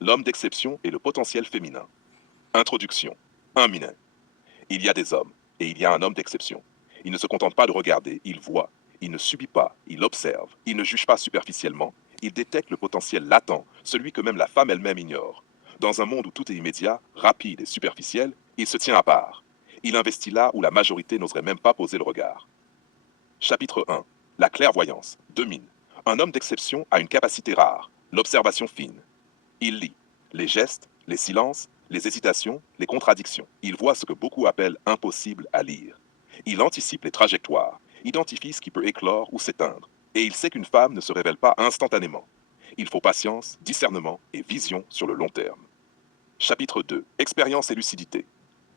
L'homme d'exception et le potentiel féminin. Introduction. 1 Minin. Il y a des hommes, et il y a un homme d'exception. Il ne se contente pas de regarder, il voit. Il ne subit pas, il observe. Il ne juge pas superficiellement. Il détecte le potentiel latent, celui que même la femme elle-même ignore. Dans un monde où tout est immédiat, rapide et superficiel, il se tient à part. Il investit là où la majorité n'oserait même pas poser le regard. Chapitre 1. La clairvoyance. 2 Mines. Un homme d'exception a une capacité rare, l'observation fine. Il lit les gestes, les silences, les hésitations, les contradictions. Il voit ce que beaucoup appellent impossible à lire. Il anticipe les trajectoires, identifie ce qui peut éclore ou s'éteindre. Et il sait qu'une femme ne se révèle pas instantanément. Il faut patience, discernement et vision sur le long terme. Chapitre 2. Expérience et lucidité.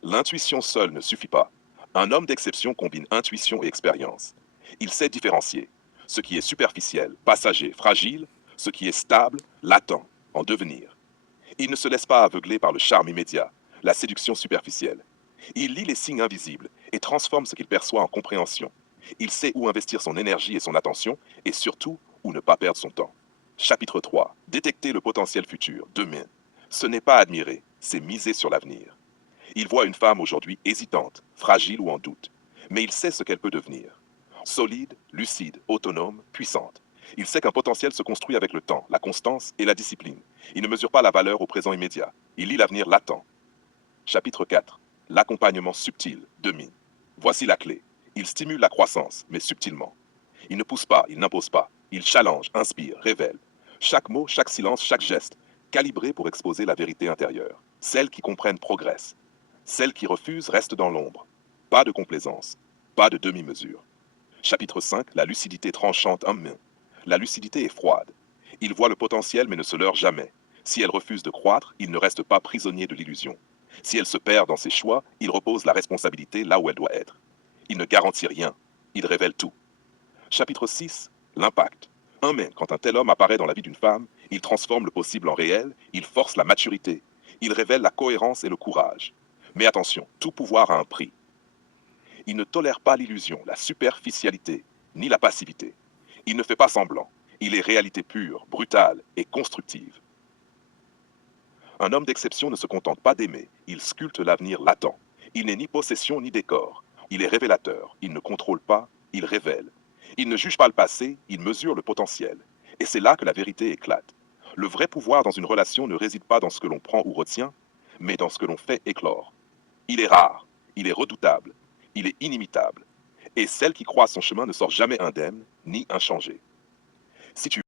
L'intuition seule ne suffit pas. Un homme d'exception combine intuition et expérience. Il sait différencier ce qui est superficiel, passager, fragile, ce qui est stable, latent, en devenir. Il ne se laisse pas aveugler par le charme immédiat, la séduction superficielle. Il lit les signes invisibles et transforme ce qu'il perçoit en compréhension. Il sait où investir son énergie et son attention, et surtout où ne pas perdre son temps. Chapitre 3. Détecter le potentiel futur. Demain. Ce n'est pas admirer, c'est miser sur l'avenir. Il voit une femme aujourd'hui hésitante, fragile ou en doute, mais il sait ce qu'elle peut devenir. Solide, lucide, autonome, puissante. Il sait qu'un potentiel se construit avec le temps, la constance et la discipline. Il ne mesure pas la valeur au présent immédiat. Il lit l'avenir latent. Chapitre 4. L'accompagnement subtil, demi. Voici la clé. Il stimule la croissance, mais subtilement. Il ne pousse pas, il n'impose pas. Il challenge, inspire, révèle. Chaque mot, chaque silence, chaque geste, calibré pour exposer la vérité intérieure. Celles qui comprennent progressent. Celles qui refusent restent dans l'ombre. Pas de complaisance, pas de demi-mesure. Chapitre 5. La lucidité tranchante en main. La lucidité est froide. Il voit le potentiel mais ne se leurre jamais. Si elle refuse de croître, il ne reste pas prisonnier de l'illusion. Si elle se perd dans ses choix, il repose la responsabilité là où elle doit être. Il ne garantit rien, il révèle tout. Chapitre 6. L'impact. Quand un tel homme apparaît dans la vie d'une femme, il transforme le possible en réel, il force la maturité, il révèle la cohérence et le courage. Mais attention, tout pouvoir a un prix. Il ne tolère pas l'illusion, la superficialité, ni la passivité. Il ne fait pas semblant. Il est réalité pure, brutale et constructive. Un homme d'exception ne se contente pas d'aimer, il sculpte l'avenir latent. Il n'est ni possession ni décor. Il est révélateur, il ne contrôle pas, il révèle. Il ne juge pas le passé, il mesure le potentiel. Et c'est là que la vérité éclate. Le vrai pouvoir dans une relation ne réside pas dans ce que l'on prend ou retient, mais dans ce que l'on fait éclore. Il est rare, il est redoutable, il est inimitable. Et celle qui croise son chemin ne sort jamais indemne, ni inchangée. Si tu